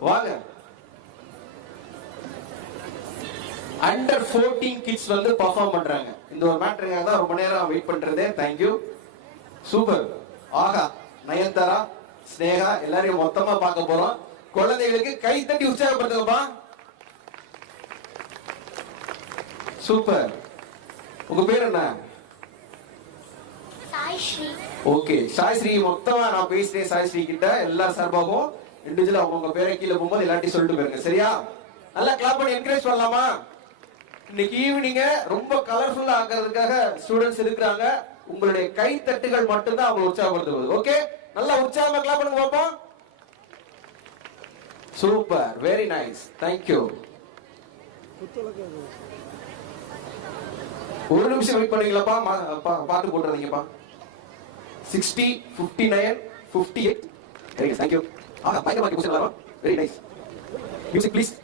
வாங்க. Under 14 kids வந்து perform பண்றாங்க. இந்த ஒரு மேட்டருக்காக தான் ரொம்ப நேரம் வெயிட் பண்றதே. தேங்க்யூ. சூப்பர். ஆகா, நயன்தாரா, ஸ்னேகா எல்லாரையும் மொத்தமா பார்க்க போறோம். குழந்தைகளுக்கு கை தட்டி உற்சாகப்படுத்துங்கப்பா. சூப்பர். உங்க பேர் என்ன? சாய்ஸ்ரீ. ஓகே, சாய்ஸ்ரீ. மொத்தமா நான் பேசுறேன் சாய்ஸ்ரீ கிட்ட. எல்லா சார்பாகவும் இண்டிவிஜுவலா உங்க பேரை கீழே போகும்போது எல்லாத்தையும் சொல்லிட்டு போயிருங்க. சரியா? நல்லா கிளாப் பண்ணி என்கரேஜ் பண்ணலாமா? இன்னைக்கு ஈவினிங் ரொம்ப கலர்ஃபுல்லா ஆக்குறதுக்காக ஸ்டூடெண்ட்ஸ் இருக்கிறாங்க. உங்களுடைய கை தட்டுகள் மட்டும்தான் அவங்க உற்சாகப்படுத்துவது. ஓகே, நல்லா உற்சாகமா கிளாப் பண்ணுங்க பாப்போம். Super, very nice, thank you. ஒரு நிமிஷம் வெயிட் பண்ணீங்களாப்பா? பாட்டு போட்டுறீங்கப்பா. 60, 59, 58. Very nice, thank you. ஆஹா, பயங்கரமா இருக்கு எல்லாரும். Very nice. Music please.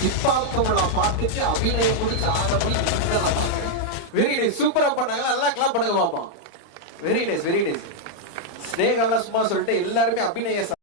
சிப்பாக்கமுள்ள பாட்டுக்கு அபிநயம் கொடுத்து ஆரம்பி. வெரி நைஸ், சூப்பரா பண்ணாங்க. நல்லா கிளாப் பண்ணுங்க பாப்போம். Very nice, very nice. Sneha சும்மா சொல்லிட்டு எல்லாருமே அபிநய